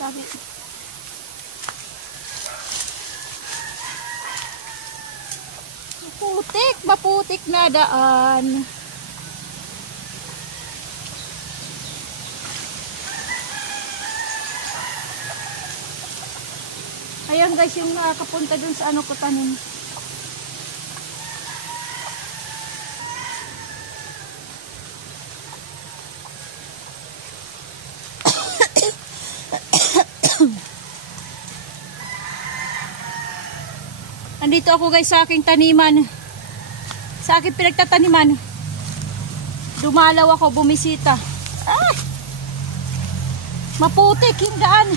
Sabi. Maputik na daan. Ayan guys, yung kapunta dun sa ano ko tanim. Andito ako guys sa aking taniman. Sa aking pinagtataniman. Dumalaw ako, bumisita. Ah! Maputik yung daan.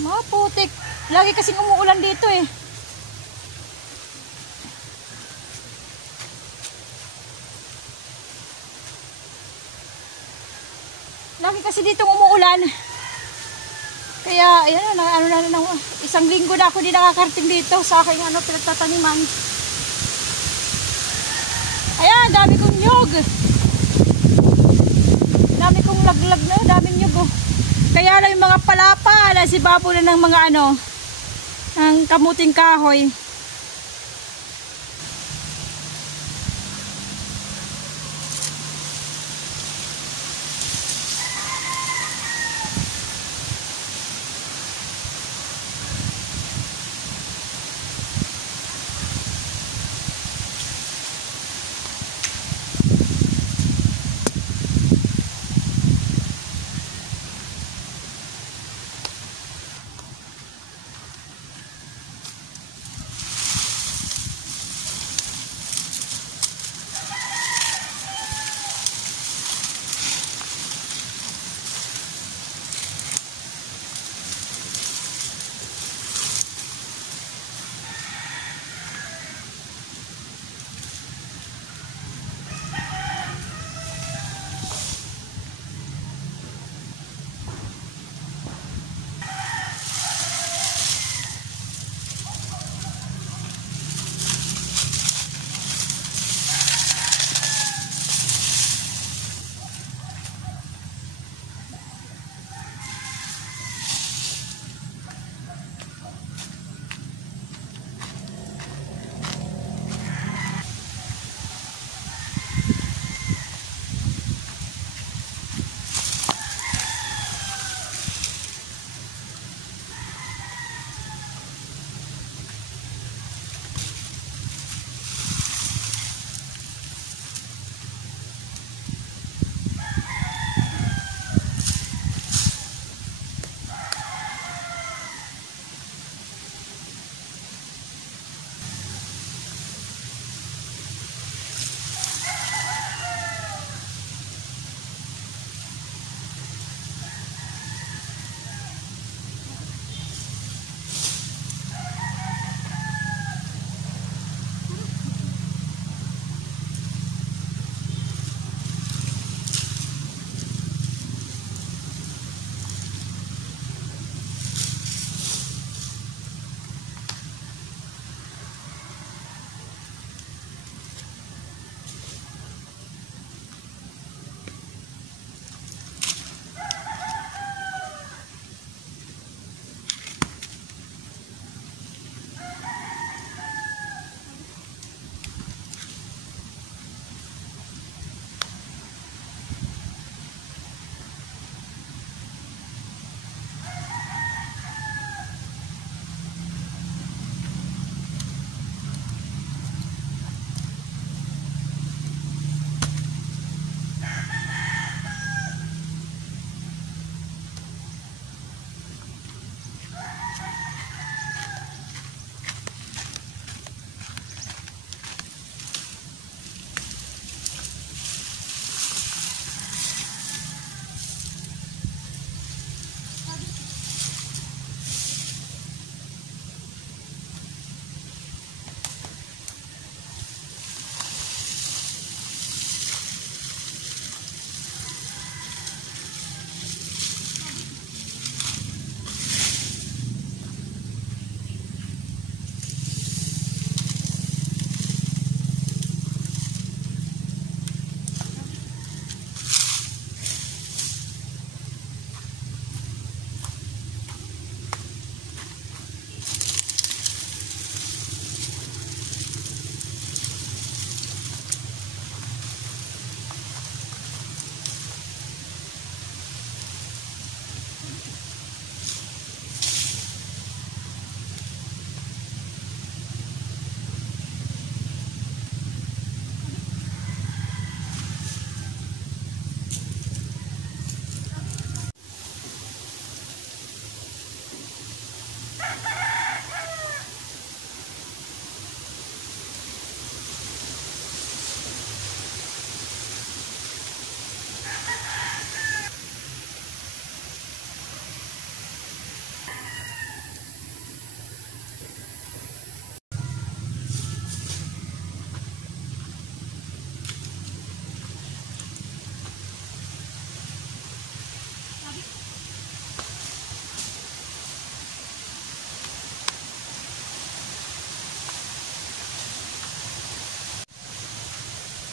Maputik. Lagi kasing umuulan dito eh. Lagi kasi dito umuulan. Kaya ayan na, isang linggo na ako di nakakarating dito sa aking pinagtataniman. Ayan, dami kong nyug. Dami kong laglag na, daming nyug oh. Kaya lang yung mga palapa, si babo na ng mga ng kamuting kahoy.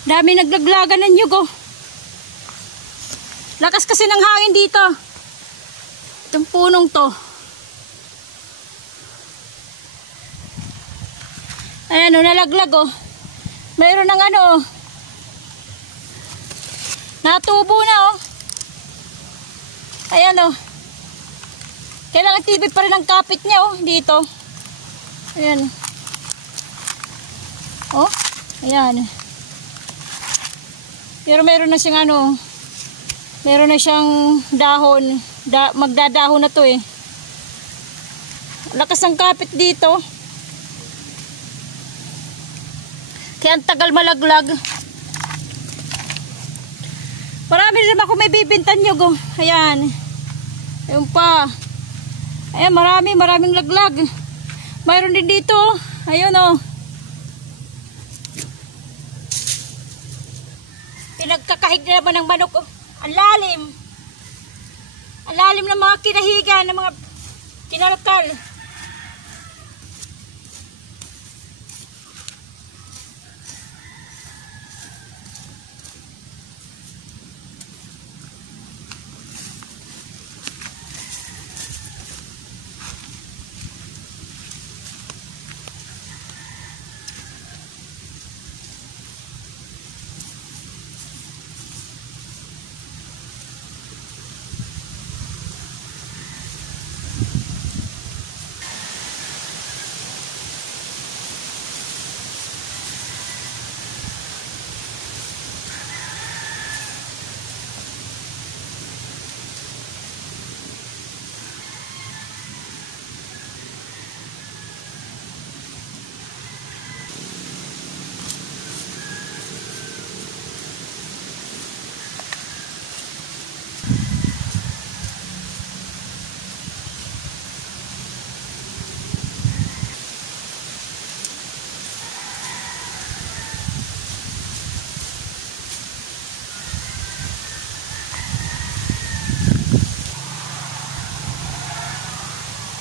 Dami naglaglagan ng nyug, oh. Lakas kasi ng hangin dito. Itong punong to. Ayan, oh, nalaglag, oh. Mayroon ng ano, oh. Natubo na, oh. Ayan, oh. Kailangan TV pa rin ang kapit niya, oh, dito. Ayan. Oh, ayan. Pero meron na siyang ano, meron na siyang dahon. Magdadahon na to, eh. Lakas ng kapit dito. Kaya ang tagal malaglag. Marami rin naman ako may bibintan nyug, oh. Ayan. Ayun pa. Ayan, maraming laglag. Mayroon din dito. Ayun, oh. Pinagkakahig na naman ng manok, oh. Ang lalim. Ang lalim ng mga kinahiga, ng mga kinalakal.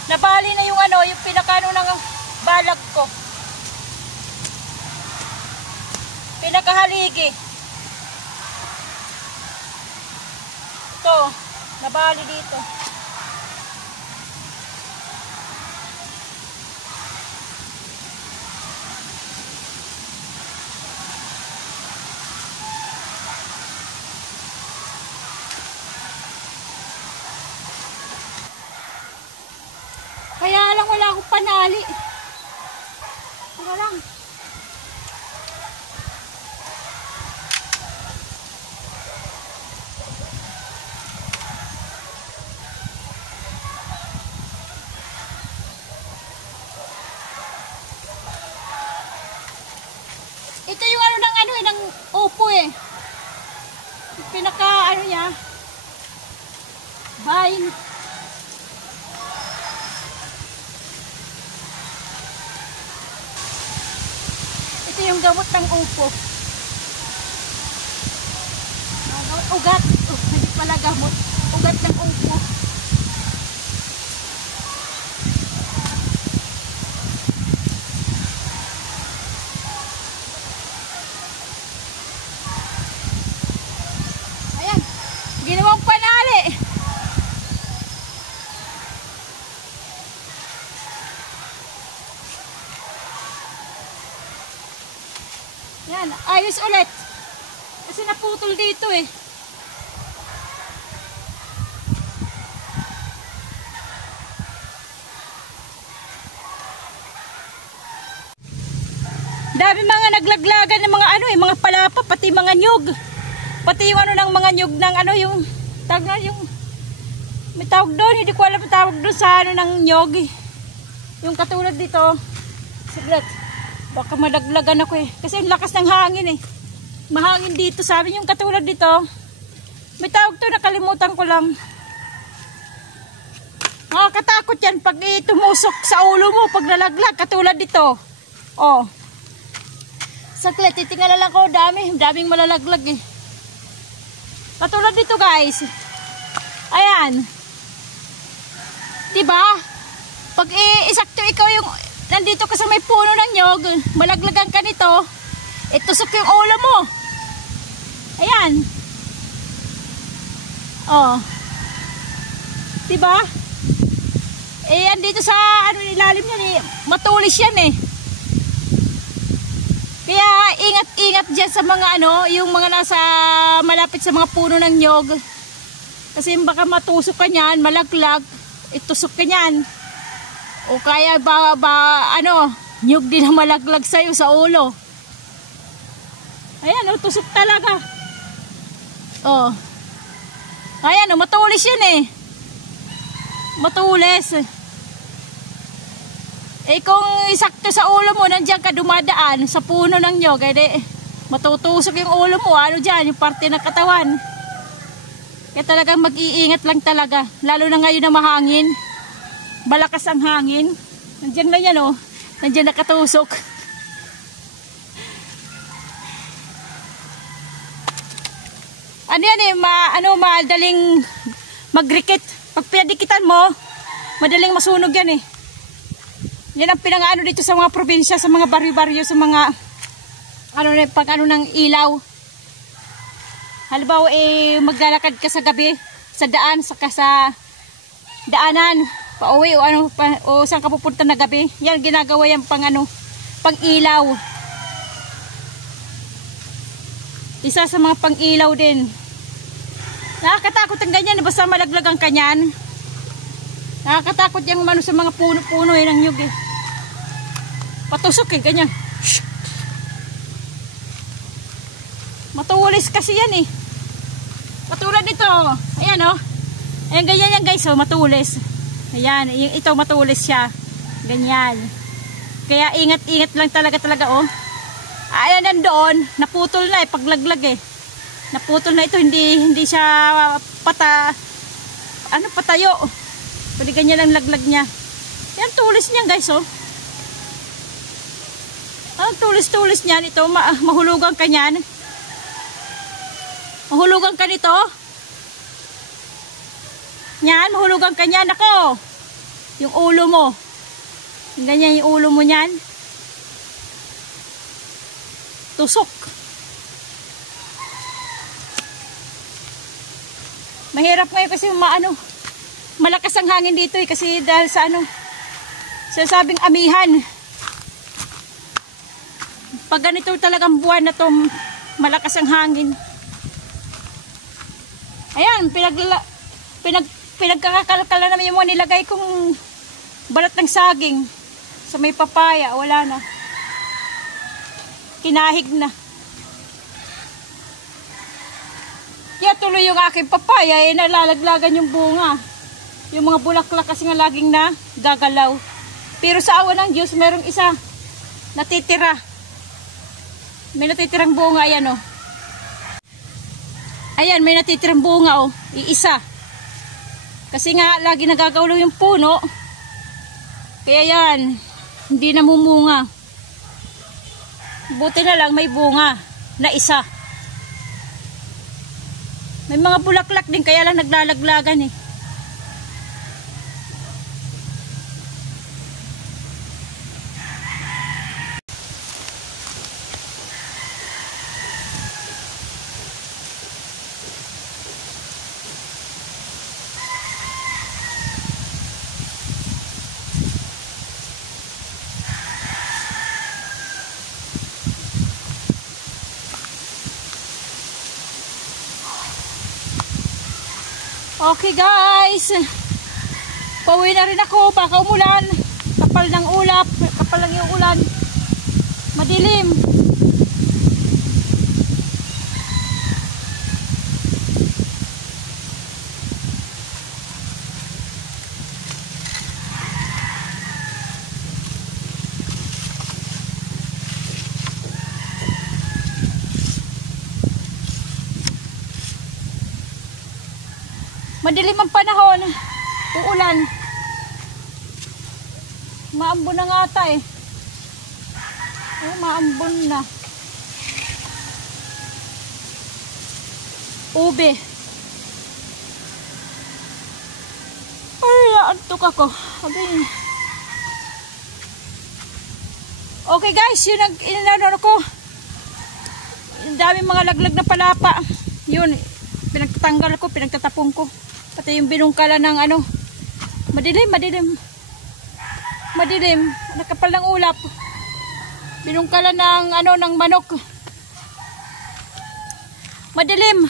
Nabali na yung ano, yung pinakano ng balag ko. Pinakahaligi. Ito, nabali dito. Kaya lang wala akong panali. Wala lang. Ito yung ano ng upo, eh. Yung pinaka ano niya. Vine. Ito yung gamot ng upo. Ugat. Hindi pala gamot. Ugat ng upo. Ayan. Ginawang panali. Yan, ayos ulit. Kasi naputol dito, eh. Dami mga naglaglagan ng mga ano, eh, mga palapa, pati mga nyug. Pati yung ano ng mga nyug ng ano, yung tawag yung may tawag doon, hindi ko alam ang tawag doon sa ano ng nyug, eh. Yung katulad dito. Saglit. Baka madaglagan ako, eh. Kasi ang lakas ng hangin, eh. Mahangin dito, sabi yung katulad dito. May tawag to, nakalimutan ko lang. Nakakatakot yan pag tumusok sa ulo mo, pag nalaglag, katulad dito. Oh. Saklit, titingala lang ko, daming malalaglag, eh. Katulad dito, guys. Ayan. Diba? Pag isakto ikaw yung nandito ka sa may puno ng nyog, malaglagan ka nito, itusok yung ulo mo. Ayan. Oh. Diba? Eh, yan dito sa ano ilalim yan eh. Matulis yan eh. Kaya ingat-ingat dyan sa mga ano, yung mga nasa malapit sa mga puno ng nyog. Kasi baka matusok ka niyan, malaglag, itusok ka niyan. O kaya ano, nyog din na malaglag sa'yo sa ulo. Ayan, tusok talaga. Oh. Ayan, matulis yan eh. Matulis. Eh kung isakto sa ulo mo, nandiyan ka dumadaan sa puno ng nyog, eh matutusok yung ulo mo, ano dyan, yung parte ng katawan. Kaya talagang mag-iingat lang talaga. Lalo na ngayon na mahangin. Malakas ang hangin. Nandiyan na yan oh. Nandiyan nakatusok. Ano yan eh, madaling magrikit. Pag pinadikitan mo, madaling masunog yan eh. Yan ang pinang-ano dito sa mga probinsya, sa mga baryo-baryo, sa mga pag-ano ng ilaw. Halimbawa maglalakad ka sa gabi, sa daan, saka sa daanan, pauwi o saan ka pupunta na gabi. Yan ginagawa yan pang-ilaw. Isa sa mga pang-ilaw din. Nakakatakot ang ganyan, basta malaglag ang kanyan. Nakakatakot yung sa mga puno-puno ng nyug eh. Patusok eh, ganyan. Shhh. Matulis kasi yan eh. Matulad nito. Ayan oh. Ayan ganyan yan guys oh, matulis. Ayan, ito matulis siya. Ganyan. Kaya ingat-ingat lang talaga oh. Ayan nandoon, naputol na eh, paglaglag eh. Naputol na ito, hindi siya patayo. Pwede ganyan ang laglag niya. Yan tulis niyan guys oh. Ang tulis-tulis niyan ito, mahulugan ka niyan. Mahulugan ka nito. Yan, mahulugan ka niyan. Ako, yung ulo mo. Ganyan yung ulo mo niyan. Tusok. Mahirap ngayon kasi malakas ang hangin dito eh. Kasi dahil sa sinasabing amihan. Pag ganito talagang buwan na to, malakas ang hangin. Ayan, pinagkakakalkala naman yung mga nilagay kong balat ng saging sa may papaya. Wala na. Kinahig na. Kaya tuloy yung aking papaya eh, nalalaglagan yung bunga. Yung mga bulaklak kasi nga laging na gagalaw. Pero sa awa ng Diyos, merong isa natitira. May natitirang bunga, ayan oh. Ayan, may natitirang bunga oh. Iisa. Kasi nga, lagi nagagalaw yung puno. Kaya yan, hindi namumunga. Buti na lang may bunga na isa. May mga bulaklak din, kaya lang naglalaglagan eh. Okay guys, pauwi na rin ako, baka umulan. Kapal ng ulap, kapal lang yung ulan. Madilim. Madilim ang panahon. Uulan. Maambon na nga ata eh. Oh, maambon na. Ube. Ay, naantok ako. Okay. Okay guys, yun ang inano ko. daming mga laglag na palapa. Yun, pinagtatanggal ko, pinagtatapong ko. Pati yung binungkala ng ano, madilim. Nakapal ng ulap. Binungkala ng ano, ng manok. Madilim.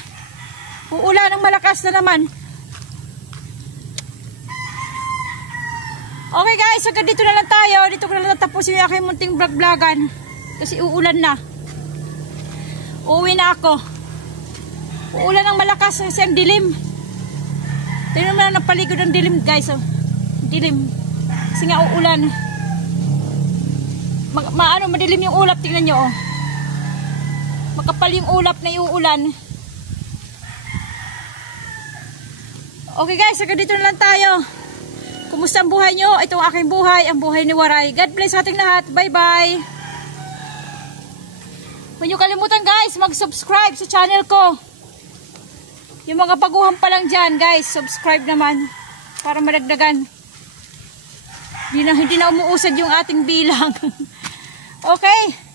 Uulan ng malakas na naman. Okay guys, hanggang dito na lang tayo. Dito ko na lang tapusin yung aking munting vlog-vlogan. Kasi uulan na. Uuwi na ako. Uulan ng malakas kasi ang dilim. Tingnan mo na napaligod ang dilim guys. Oh. Dilim. Kasi nga uulan. Madilim yung ulap. Tingnan nyo oh. Makapal yung ulap na iuulan. Okay guys, hanggang dito na lang tayo. Kumusta ang buhay nyo? Ito ang aking buhay, ang buhay ni Waray. God bless ating lahat. Bye-bye. Huwag nyo kalimutan guys, mag-subscribe sa channel ko. Yung mga baguhan pa lang dyan guys, subscribe naman. Para madagdagan. Hindi na umuusad yung ating bilang. Okay.